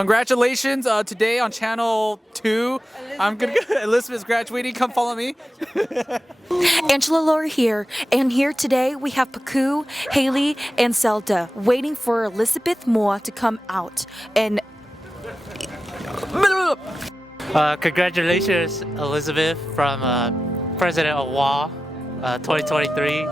Congratulations today on channel 2. I'm gonna Elizabeth's graduating. Come follow me. Angela Laura here, and here today we have Paku, Haley, and Zelda waiting for Elizabeth Moua to come out. And congratulations, Elizabeth, from President of Moua 2023.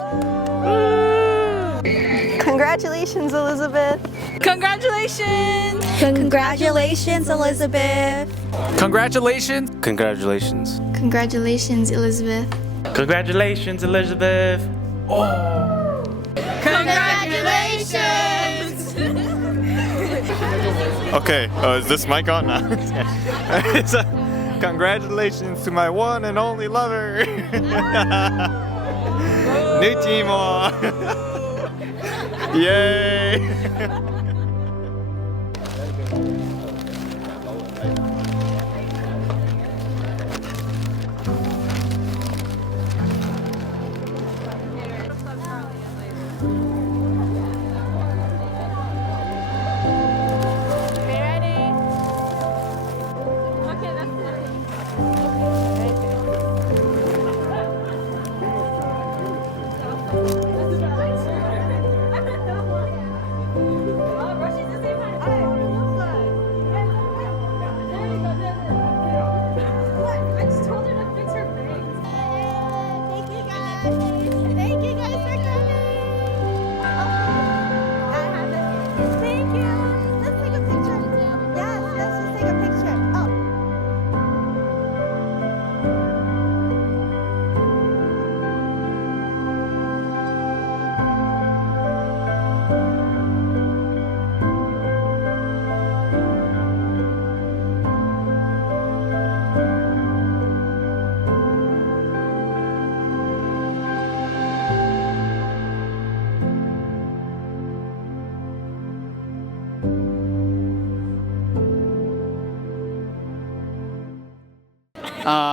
Congratulations, Elizabeth. congratulations! Congratulations, Elizabeth. Congratulations. Congratulations. Congratulations, Elizabeth. Congratulations, Elizabeth. Congratulations! Okay, is this mic on now? So, congratulations to my one and only lover. New team. Yay! Thank you guys for coming. Thank you. Let's take a picture. Yes, let's just take a picture. Oh.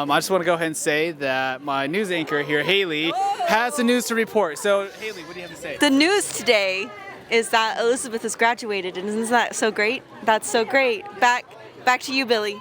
I just want to go ahead and say that my news anchor here, Haley, has the news to report. So, Haley, what do you have to say? The news today is that Elizabeth has graduated, and isn't that so great? That's so great. Back to you, Billy.